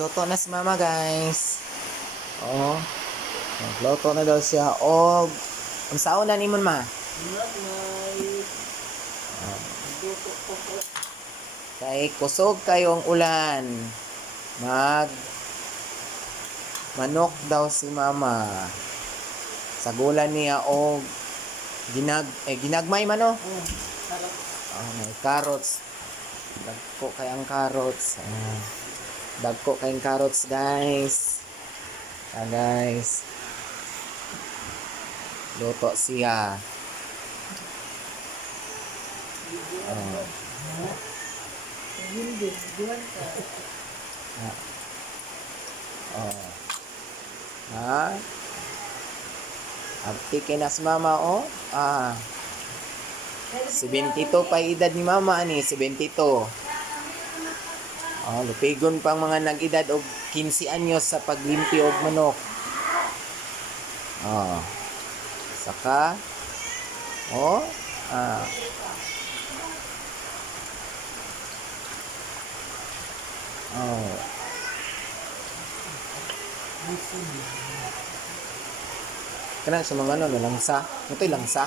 Nagluto na si mama, guys. Oo. Nagluto na daw siya. Og, ang saon na nimon, ma? Kay kusog kayong ulan. Manok daw si mama. Sagulan niya og ginagmay man, no? May carrots. Dagko kayang carrots. Dagko kayang carrots, guys. Guys. Luto siya. Abti kay nas mama, oh. 72 pa edad ni mama, ani. 72. Lupigon pang mga nag-edad og 15 anyos sa paglimpyo og manok. Saka kana sa mga langsa. Ito'y langsa.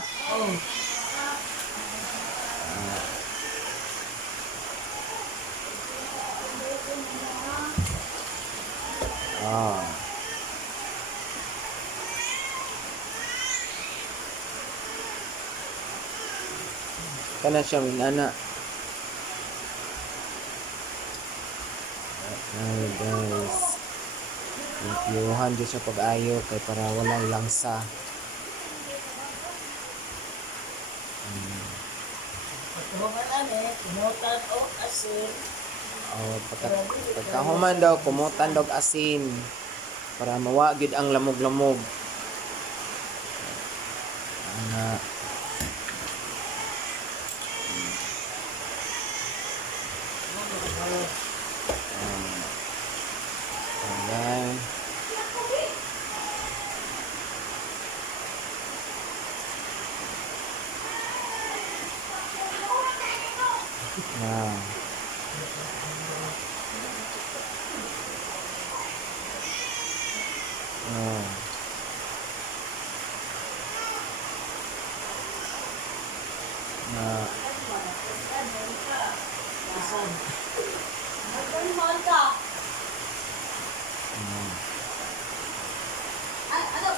Kana siya minana. Guys. Limpyuhan dyan siya pag-ayo kay para walang langsa. Kumutan o asin. Pagkahuman daw, kumutan daw asin para mawagid ang lamog-lamog. Ano,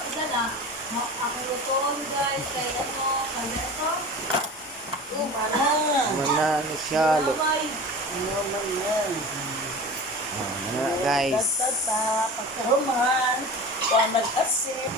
isa na. Ako lutoon, guys. Kaya ano, kaya ito. Mana siya. Guys. Pagkahuman, nag-asin.